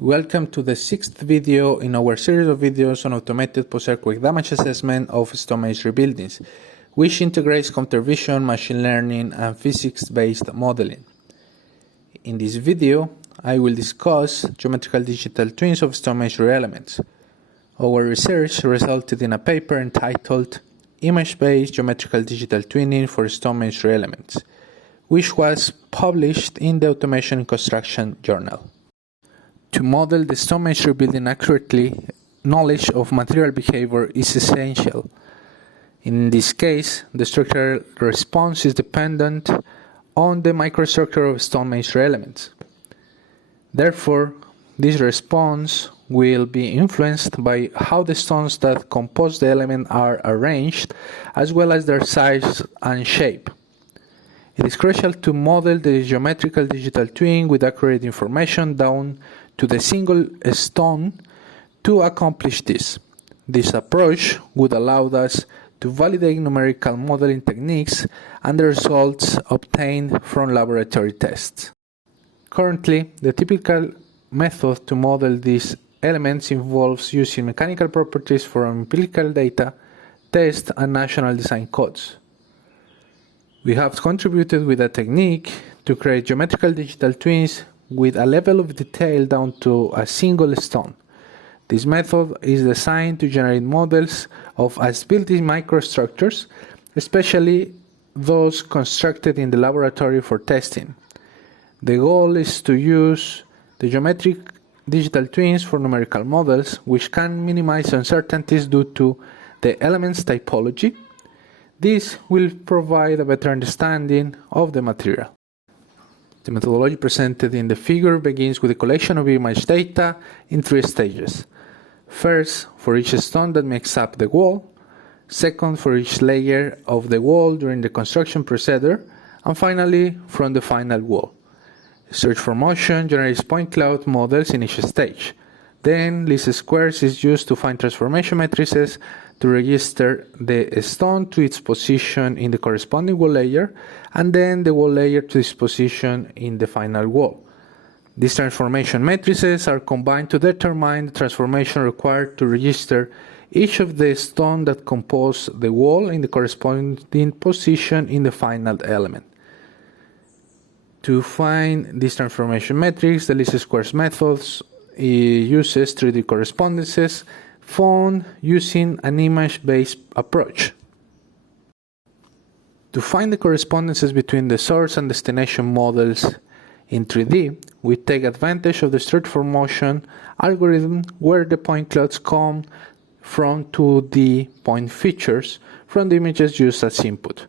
Welcome to the sixth video in our series of videos on automated post-earthquake damage assessment of stone masonry buildings, which integrates computer vision, machine learning, and physics-based modeling. In this video, I will discuss geometrical digital twins of stone masonry elements. Our research resulted in a paper entitled Image-Based Geometrical Digital Twinning for Stone Masonry Elements, which was published in the Automation in Construction journal. To model the stone masonry building accurately, knowledge of material behavior is essential. In this case, the structural response is dependent on the microstructure of stone masonry elements. Therefore, this response will be influenced by how the stones that compose the element are arranged, as well as their size and shape. It is crucial to model the geometrical digital twin with accurate information down to the single stone to accomplish this. This approach would allow us to validate numerical modeling techniques and the results obtained from laboratory tests. Currently, the typical method to model these elements involves using mechanical properties from empirical data, tests, and national design codes. We have contributed with a technique to create geometrical digital twins with a level of detail down to a single stone. This method is designed to generate models of as-built microstructures, especially those constructed in the laboratory for testing. The goal is to use the geometric digital twins for numerical models, which can minimize uncertainties due to the element's typology. This will provide a better understanding of the material. The methodology presented in the figure begins with a collection of image data in three stages. First, for each stone that makes up the wall. Second, for each layer of the wall during the construction procedure. And finally, from the final wall. Search for motion generates point cloud models in each stage. Then, least squares is used to find transformation matrices to register the stone to its position in the corresponding wall layer, and then the wall layer to its position in the final wall. These transformation matrices are combined to determine the transformation required to register each of the stones that compose the wall in the corresponding position in the final element. To find this transformation matrix, the least squares methods uses 3D correspondences found using an image-based approach. To find the correspondences between the source and destination models in 3D, we take advantage of the search for motion algorithm where the point clouds come from 2D point features from the images used as input.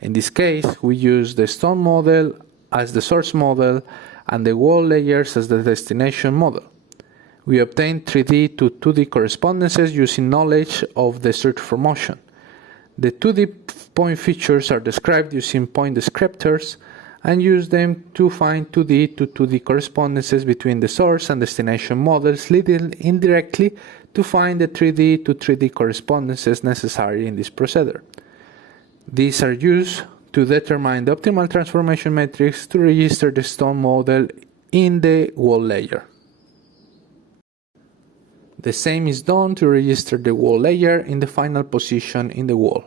In this case, we use the stone model as the source model and the wall layers as the destination model. We obtain 3D to 2D correspondences using knowledge of the search for motion. The 2D point features are described using point descriptors and use them to find 2D to 2D correspondences between the source and destination models, leading indirectly to find the 3D to 3D correspondences necessary in this procedure. These are used to determine the optimal transformation matrix to register the stone model in the wall layer. The same is done to register the wall layer in the final position in the wall.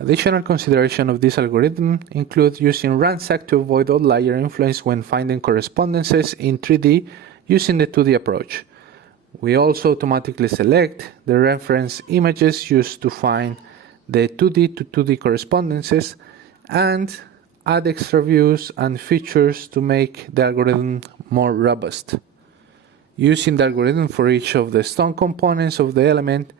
Additional consideration of this algorithm include using ransack to avoid outlier influence when finding correspondences in 3D using the 2D approach. We also automatically select the reference images used to find the 2D to 2D correspondences and add extra views and features to make the algorithm more robust. Using the algorithm for each of the stone components of the element,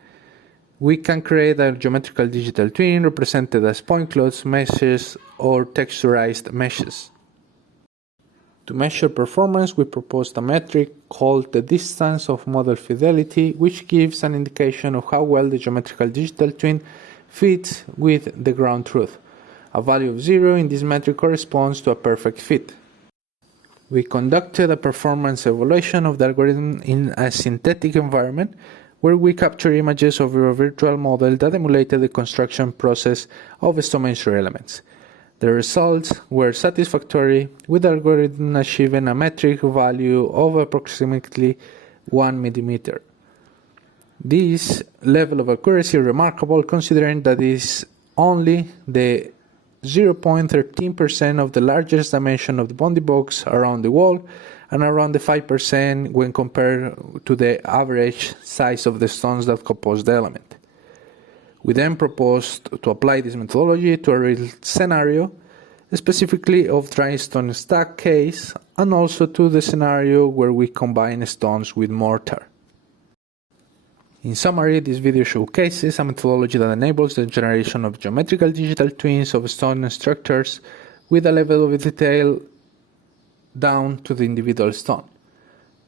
we can create a geometrical digital twin represented as point clouds, meshes, or texturized meshes. To measure performance, we proposed a metric called the distance of model fidelity, which gives an indication of how well the geometrical digital twin fits with the ground truth. A value of 0 in this metric corresponds to a perfect fit. We conducted a performance evaluation of the algorithm in a synthetic environment where we captured images of a virtual model that emulated the construction process of stone masonry elements. The results were satisfactory, with the algorithm achieving a metric value of approximately 1 millimeter. This level of accuracy is remarkable considering that it is only the 0.13% of the largest dimension of the bounding box around the wall and around the 5% when compared to the average size of the stones that compose the element. We then proposed to apply this methodology to a real scenario, specifically of dry stone stack case, and also to the scenario where we combine stones with mortar. In summary, this video showcases a methodology that enables the generation of geometrical digital twins of stone structures with a level of detail down to the individual stone.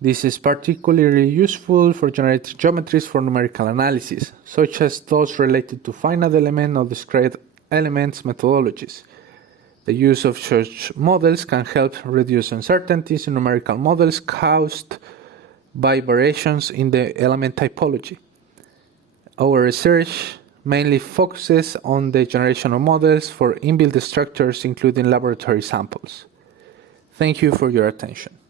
This is particularly useful for generating geometries for numerical analysis, such as those related to finite element or discrete elements methodologies. The use of such models can help reduce uncertainties in numerical models caused by variations in the element typology. Our research mainly focuses on the generation of models for inbuilt structures, including laboratory samples. Thank you for your attention.